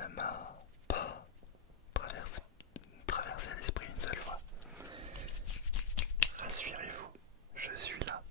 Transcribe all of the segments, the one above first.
ne m'a pas traversé l'esprit une seule fois. Rassurez-vous, je suis là.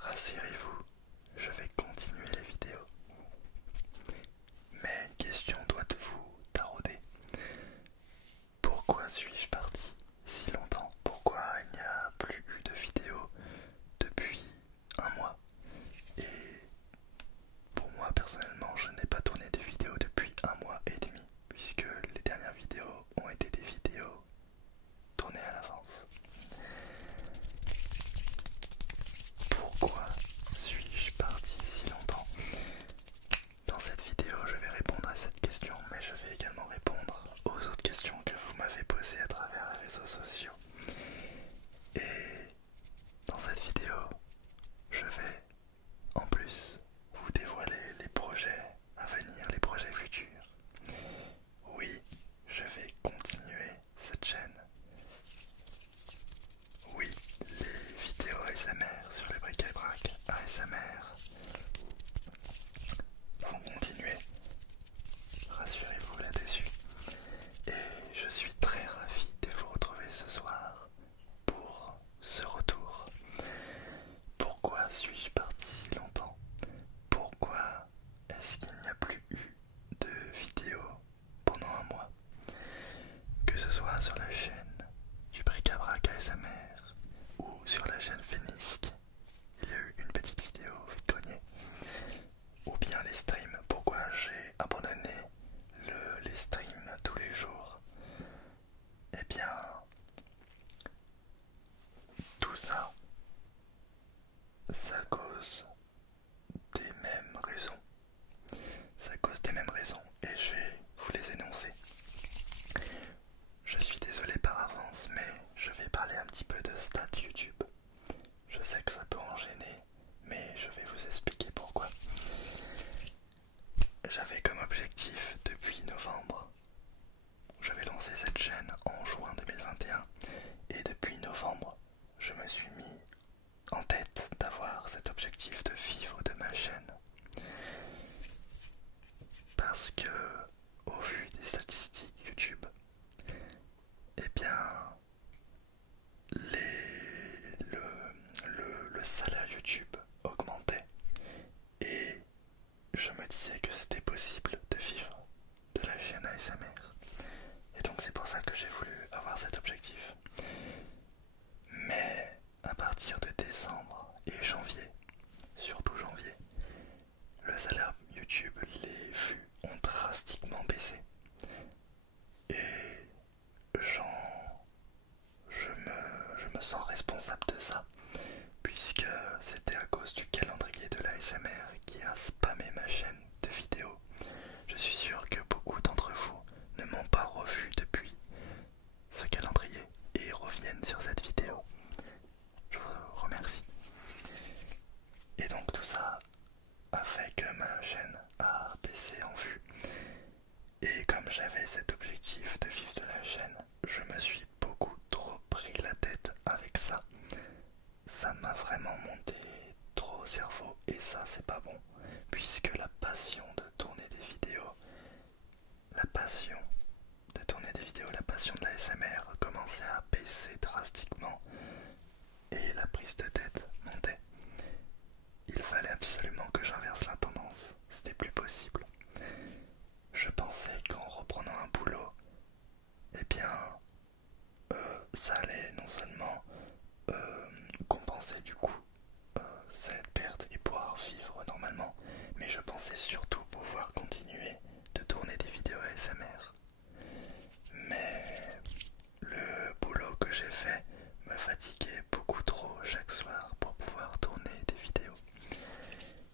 Rassurez-vous, je vais continuer les vidéos. Mais une question doit vous tarauder. Pourquoi suis-je parti si longtemps? Pourquoi il n'y a plus eu de vidéos depuis un mois? Et pour moi personnellement, je n'ai pas tourné de vidéos depuis un mois et demi, puisque les dernières vidéos ont été des vidéos tournées à l'avance. Pourquoi suis-je parti si longtemps? Dans cette vidéo, je vais répondre à cette question, mais je vais également répondre aux autres questions que vous m'avez posées à travers les réseaux sociaux. Et dans cette vidéo, je vais en plus vous dévoiler les projets à venir, les projets futurs. Oui, je vais continuer cette chaîne. Oui, les vidéos ASMR sur le bric-à-brac ASMR vont continuer. Rassurez-vous là-dessus. Et je suis très ravi de vous retrouver ce soir pour ce retour. Pourquoi suis-je parti si longtemps? Pourquoi est-ce qu'il n'y a plus eu de vidéos pendant un mois? Que ce soit sur la chaîne du bric-à-brac ASMR ou sur la chaîne Phénisque, il y a eu une petite vidéo vide-grenier, ou bien les streams. Pourquoi j'ai abandonné les streams tous les jours? Eh bien, tout ça, ça cause des mêmes raisons. Ça cause des mêmes raisons et je vais vous les énoncer. Je suis désolé par avance, mais je vais parler un petit peu de stats YouTube. Je sais que ça peut en gêner, mais je vais vous expliquer pourquoi. J'avais comme objectif depuis novembre, j'avais lancé cette chaîne en juin 2021 et depuis novembre, je me suis mis en tête d'avoir cet objectif de vivre de ma chaîne. Parce que, au vu des statistiques YouTube, eh bien, le salaire YouTube augmentait et je me disais que c'était possible de vivre de la chaîne ASMR. Et donc c'est pour ça que j'ai voulu avoir cet objectif. Mais à partir de décembre et janvier, surtout janvier, le salaire YouTube, les vues ont drastiquement baissé. Et je me sens responsable de ça, puisque c'était à cause du calendrier de l'ASMR qui a spammé ma chaîne de vidéos. Je suis sûr que beaucoup d'entre vous ne m'ont pas revu depuis ce calendrier et reviennent sur cette vidéo. Je vous remercie. Et donc tout ça a fait que ma chaîne a baissé en vue. Et comme j'avais cet objectif de vivre de la chaîne, je me suis beaucoup trop pris la tête avec ça. Ça m'a vraiment monté trop au cerveau et ça c'est pas bon, puisque la passion de tourner des vidéos, la passion la passion de la SMR commençait à baisser drastiquement et la prise de tête montait. Il fallait absolument que j'inverse la tendance, c'était plus possible. Je pensais qu'en reprenant un boulot, eh bien, ça allait non seulement compenser du coup cette perte et pouvoir vivre normalement, mais je pensais surtout pouvoir continuer de tourner des vidéos ASMR. Mais le boulot que j'ai fait me fatiguait beaucoup trop chaque soir pour pouvoir tourner des vidéos.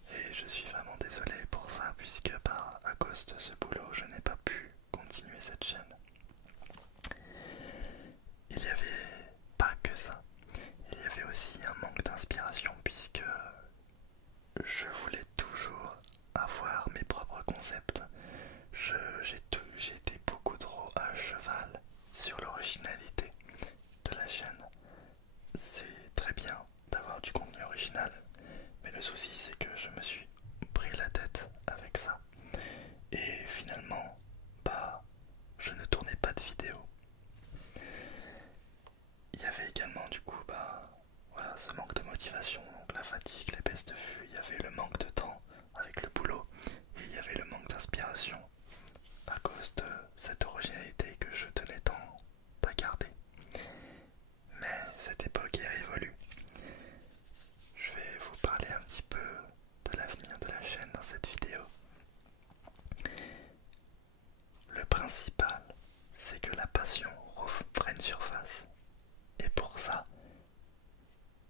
Et je suis vraiment désolé pour ça, puisque à cause cause de cette originalité que je tenais tant à garder. Mais cette époque est révolue. Je vais vous parler un petit peu de l'avenir de la chaîne dans cette vidéo. Le principal, c'est que la passion reprenne surface. Et pour ça,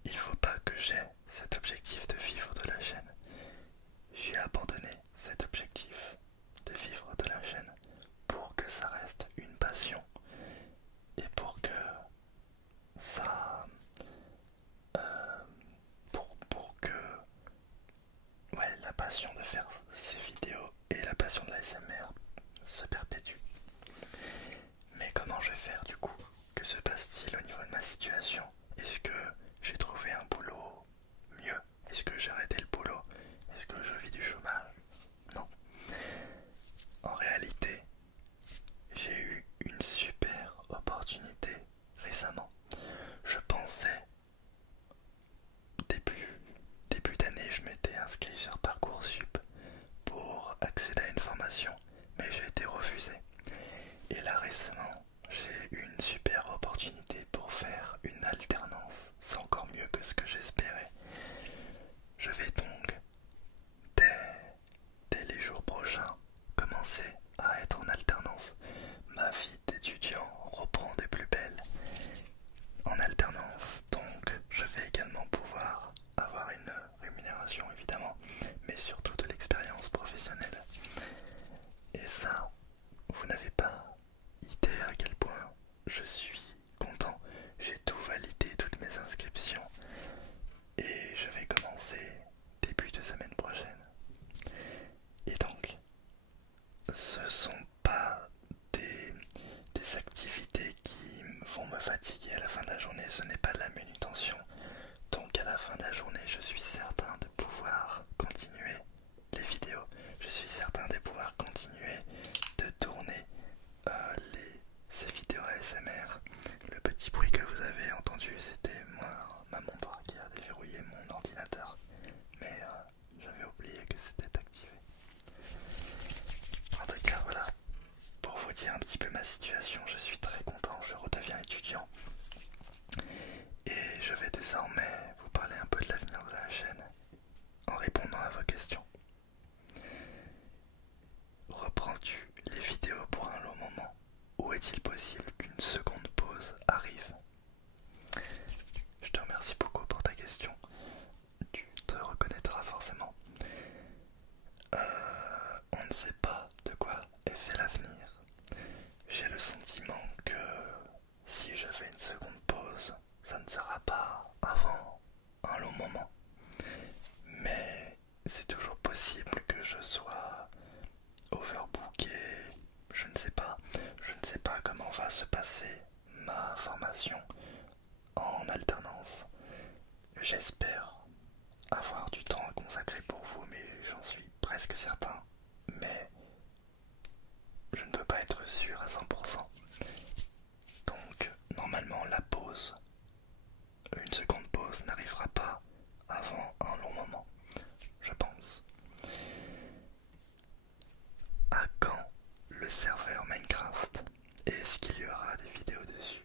il ne faut pas que j'aie cet objectif de vivre de la chaîne. J'ai abandonné cet objectif de vivre de la chaîne pour que ça reste une passion et pour que ça pour que la passion de faire ces vidéos et la passion de la SMR se perpétuent. Mais comment je vais faire du coup? Que se passe-t-il au niveau de ma situation? Est-ce que j'ai trouvé un boulot mieux? Est-ce que j'ai arrêté le boulot? Est-ce que je vis du chômage? Non. En réalité, j'ai eu une super opportunité récemment. Je pensais, début d'année, je m'étais inscrit sur Parcoursup pour accéder à une formation, mais j'ai été refusé. Et là récemment, j'ai eu une super opportunité pour faire une alternance. C'est encore mieux que ce que j'espérais. Je vais donc, dès les jours prochains, commencer à être en alternance. Ma vie d'étudiant reprend des plus belles en alternance, donc je vais également pouvoir avoir une rémunération évidemment, mais surtout de l'expérience professionnelle. Et ça, vous n'avez pas idée à quel point je suis content. J'ai tout validé, toutes mes inscriptions, et je vais commencer début de semaine prochaine. Et donc, ce sont pas des activités qui vont me fatiguer à la fin de la journée, ce n'est pas de la manutention. Donc à la fin de la journée, je suis certain de pouvoir continuer les vidéos. Je suis certain de pouvoir continuer de tourner ces vidéos ASMR. Le petit bruit que vous avez entendu, c'était ma montre qui a déverrouillé mon ordinateur. Mais j'avais oublié que c'était activé. En tout cas, voilà. Pour vous dire un petit peu ma situation, je suis très content, je redeviens étudiant. Et je vais désormais vous parler un peu de l'avenir de la chaîne en répondant à vos questions. Reprends-tu les vidéos pour un long moment ou est-il possible qu'une seconde pause arrive? Je te remercie beaucoup pour ta question. Tu te reconnaîtras forcément. On ne sait pas de quoi est fait l'avenir. J'ai le sentiment que si je fais une seconde pause, ça ne sera pas avant un long moment. Mais c'est toujours possible que je sois overbooké, je ne sais pas. Je ne sais pas comment va se passer ma formation en alternance. J'espère avoir du temps à consacrer pour vous, mais j'en suis presque certain. Mais je ne peux pas être sûr à 100%. Donc normalement la pause, une seconde pause n'arrivera pas avant un long moment, je pense. À quand le serveur Minecraft? Et est-ce qu'il y aura des vidéos dessus?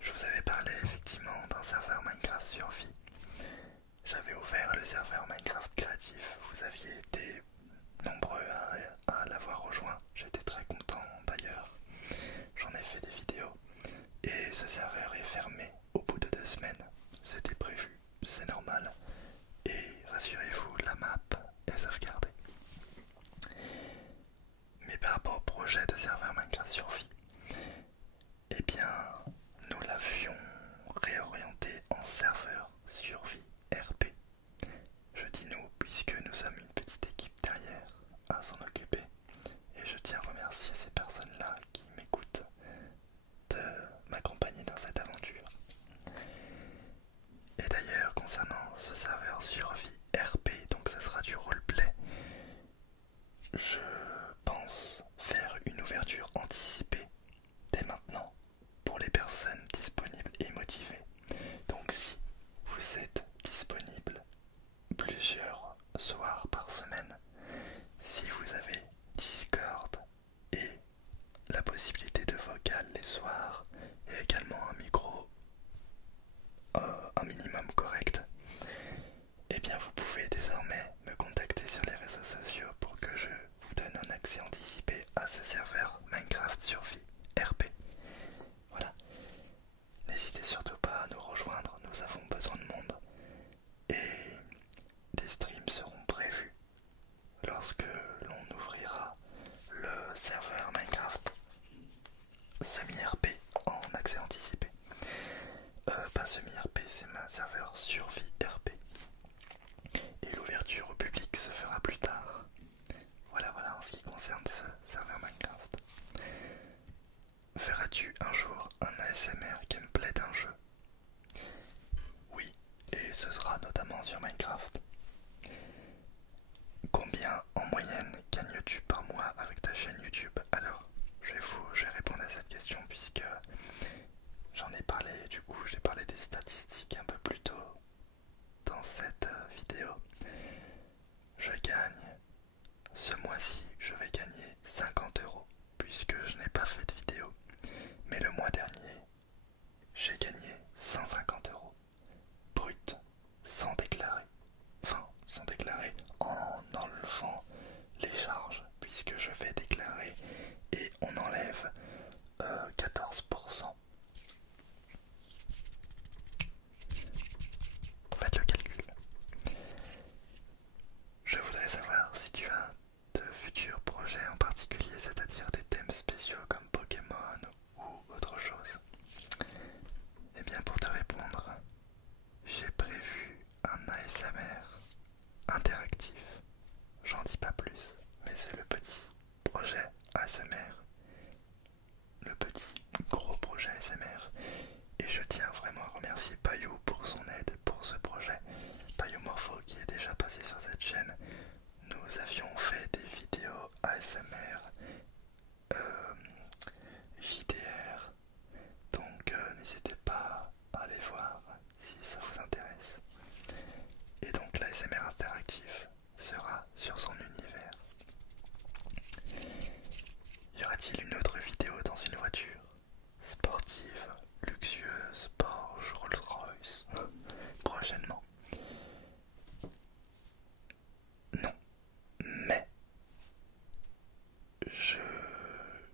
Je vous avais parlé effectivement d'un serveur Minecraft Survie. J'avais ouvert le serveur Minecraft créatif. Vous aviez été nombreux à l'avoir rejoint. J'étais très content d'ailleurs. J'en ai fait des vidéos. Et ce serveur est fermé au bout de 2 semaines. C'était prévu, c'est normal. Et rassurez-vous, la map est sauvegardée. Mais par rapport au projet de serveur Minecraft Survie, eh bien, nous l'avions réorienté en serveur Survie RP. Je dis nous puisque nous sommes une petite équipe derrière à s'en occuper. Et je tiens à remercier ces personnes-là qui m'écoutent de m'accompagner dans cette aventure. Et d'ailleurs, concernant ce serveur Survie RP, donc ça sera du roleplay, je pense faire une ouverture anticipée survie RP. Voilà. N'hésitez surtout pas à nous rejoindre, nous avons besoin de monde. Et des streams seront prévus lorsque l'on ouvrira le serveur Minecraft semi-RP en accès anticipé. Pas semi-RP, c'est ma serveur survie RP. Et l'ouverture au public se fera plus tard. Voilà, voilà en ce qui concerne ce serveur Minecraft. Feras-tu un jour un ASMR gameplay d'un jeu? Oui, et ce sera notamment sur Minecraft. Combien en moyenne gagnes-tu par mois avec ta chaîne YouTube? Alors, je vais répondre à cette question puisque j'en ai parlé, du coup j'ai parlé des statistiques un peu plus tôt dans cette vidéo. Je gagne, ce mois-ci je vais gagner 50 € puisque je n'ai pas fait de vidéo. Mais le mois dernier, j'ai gagné 150 € brut, sans déclarer. Enfin, sans déclarer, en enlevant les charges, puisque je vais déclarer et on enlève 14%. Faites le calcul. Je voudrais savoir si tu as de futurs projets en particulier, c'est-à-dire des thèmes spéciaux comme Pokémon ou autre chose. Eh bien, pour te répondre, j'ai prévu un ASMR interactif. J'en dis pas plus, mais c'est le petit projet ASMR. Le petit gros projet ASMR. Et je tiens vraiment à remercier Payou pour son aide pour ce projet. Payou Morpho qui est déjà passé sur cette chaîne. Nous avions fait des vidéos ASMR, JDR. Donc n'hésitez pas à aller voir si ça vous intéresse. Et donc l'ASMR interactif sera sur son univers. Y aura-t-il une autre vidéo dans une voiture sportive, luxueuse, Porsche, Rolls-Royce prochainement? Non, mais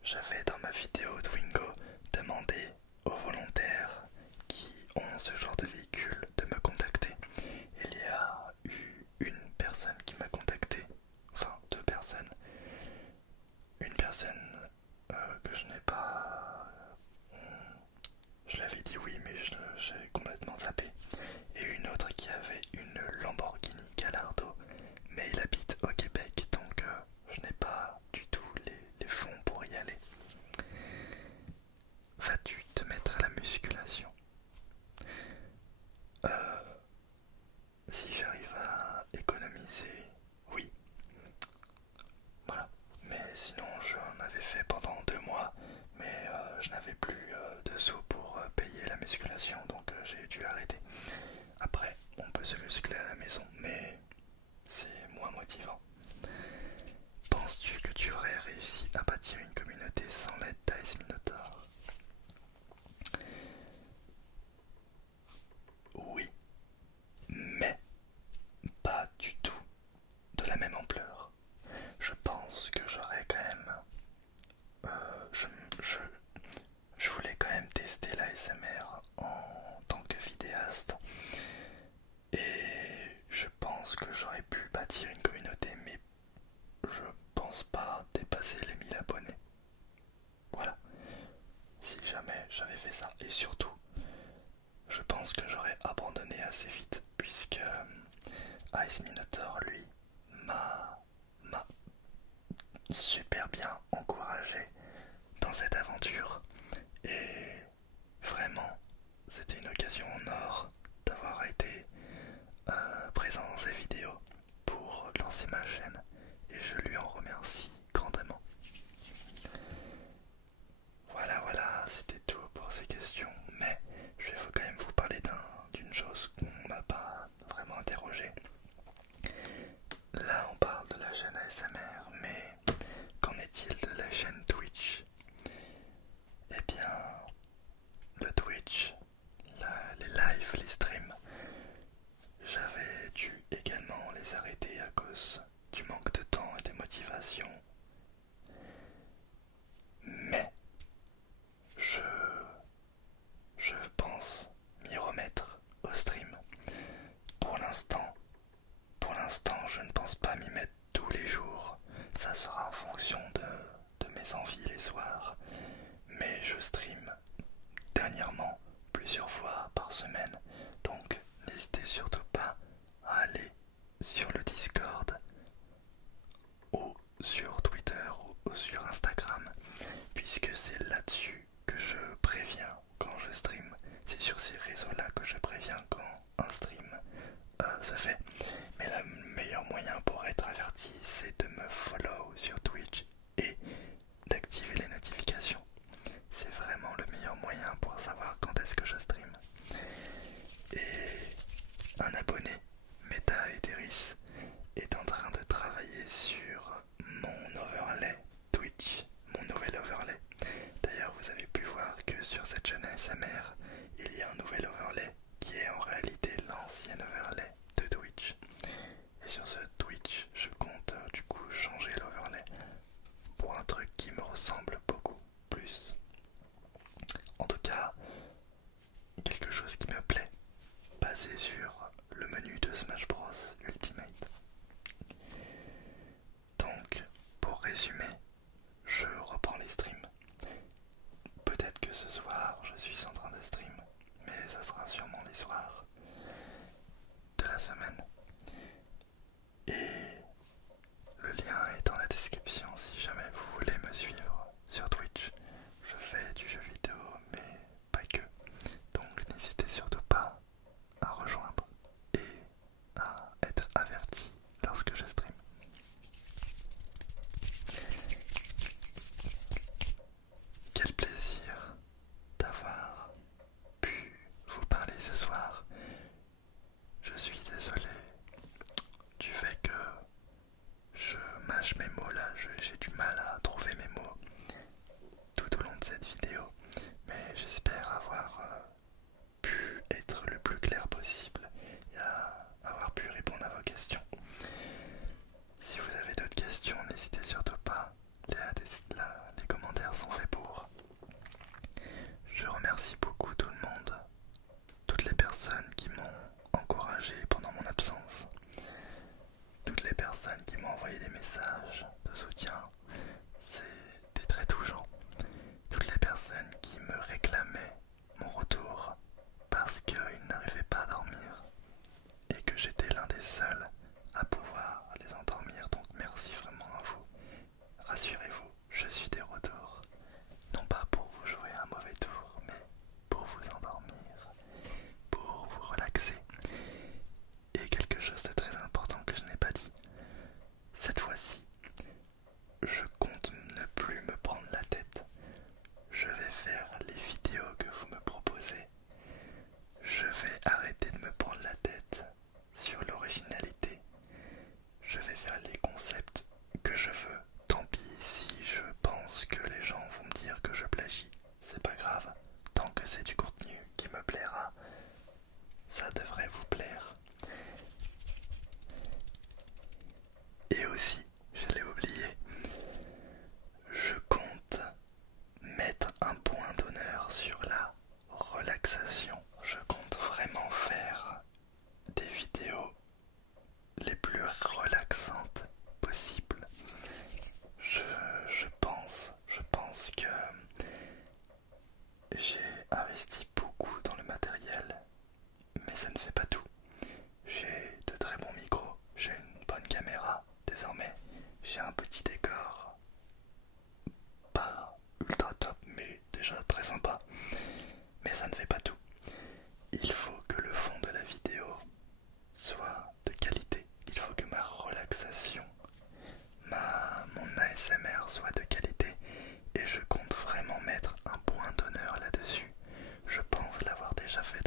j'avais dans ma vidéo Twingo demandé aux volontaires qui ont ce genre de véhicule de me contacter. Il y a eu une personne qui m'a contacté, enfin deux personnes. Une personne que je n'ai pas... Je l'avais dit oui mais j'ai complètement zappé. Et une autre qui avait une Lamborghini Gallardo, mais il habite au Québec donc je n'ai pas du tout les fonds pour y aller. Vas-tu te mettre à la musculation? Si j'arrive à économiser, oui. Voilà. Mais sinon j'en avais fait pendant 2 mois, mais je n'avais plus de sous pour payer la musculation, donc j'ai dû arrêter. Après, on peut se muscler à la maison, mais c'est moins motivant. Penses-tu que tu aurais réussi à bâtir une communauté sans l'aide d'Ice Minotaur? Oui, mais pas du tout de la même ampleur. Je pense que j'aurais quand même... je voulais quand même tester l'ASMR en tant que vidéaste. Et je pense que j'aurais pu bâtir une communauté, mais je pense pas dépasser les 1000 abonnés. Voilà. Si jamais j'avais fait ça. Et surtout, je pense que j'aurais abandonné assez vite, puisque Ice Minotaur, lui, m'a super bien encouragé dans cette aventure. Et vraiment, c'était une occasion en or d'avoir été présent dans ces vidéos pour lancer ma chaîne. Et je lui en remercie grandement. Voilà, voilà, c'était tout pour ces questions. Mais je vais quand même vous parler d'une chose qu'on m'a pas vraiment interrogé. Là, on parle de la chaîne ASMR, mais qu'en est-il de la chaîne Twitch? mes envies les soirs, mais je stream dernièrement plusieurs fois par semaine, donc n'hésitez surtout pas à aller sur le Discord ou sur Twitter ou sur Instagram, puisque c'est là-dessus que je préviens quand je stream. C'est sur ces réseaux-là que je préviens quand un stream se fait. Mais le meilleur moyen pour être averti, c'est de me follow sur Twitch et d'activer les notifications. C'est vraiment le meilleur moyen pour savoir quand est-ce que je stream. Et un abonné, Meta Eteris, est en train de travailler sur mon overlay Twitch, mon nouvel overlay. D'ailleurs, vous avez pu voir que sur cette chaîne ASMR, il y a un nouvel overlay qui est en réalité l'ancien overlay de Twitch. Et sur ce Twitch, je compte du coup changer l'overlay pour un truc qui me ressemble beaucoup plus. En tout cas, quelque chose qui me plaît, basé sur le menu de Smash Bros Ultimate. Donc, pour résumer, je reprends les streams. Peut-être que ce soir, je suis en train de stream, mais ça sera sûrement les soirs de la semaine. Et le lien est dans la description si jamais vous voulez me suivre sur Twitch. Je fais du jeu vidéo, mais pas que. Donc n'hésitez surtout pas à rejoindre et à être averti lorsque je stream. Quel plaisir d'avoir pu vous parler ce soir. Je suis désolé du fait que je mâche mes mots là, j'ai du mal à trouver mes mots tout au long de cette vidéo, mais j'espère avoir pu être le plus clair possible et avoir pu répondre à vos questions. Si vous avez d'autres questions, n'hésitez surtout pas, les commentaires sont faits pour. Je remercie beaucoup tout le monde, toutes les personnes qui m'ont encouragé pendant mon absence, toutes les personnes qui m'ont envoyé des messages de soutien, c'était très touchant. Toutes les personnes qui me réclamaient mon retour parce qu'ils n'arrivaient pas à dormir et que j'étais l'un des seuls à pouvoir les endormir, donc merci vraiment à vous. Rassurez-vous, je suis de retour, non pas pour vous jouer un mauvais tour, mais pour vous endormir, pour vous relaxer. Et quelque chose de très important que je n'ai pas dit, cette fois-ci, je compte ne plus me prendre la tête. Je vais faire les vidéos que vous me proposez. Je vais arrêter de me prendre la tête sur l'originalité. Je vais faire les concepts que je veux. Tant pis si je pense que les gens vont me dire que je plagie. C'est pas grave. Tant que c'est du contenu qui me plaira, ça devrait vous plaire. Et aussi, je l'ai oublié, je compte mettre un point d'honneur sur la relaxation. Je compte vraiment faire des vidéos les plus relaxantes possibles. Je pense que j'ai investi beaucoup dans le matériel, mais ça ne fait pas tout. J'ai de très bons micros, j'ai une bonne caméra désormais, j'ai un petit décor, pas ultra top mais déjà très sympa, mais ça ne fait pas tout. Il faut que le fond de la vidéo soit de qualité, il faut que ma relaxation, mon ASMR soit de qualité, et je compte vraiment mettre un point d'honneur là-dessus. Je pense l'avoir déjà fait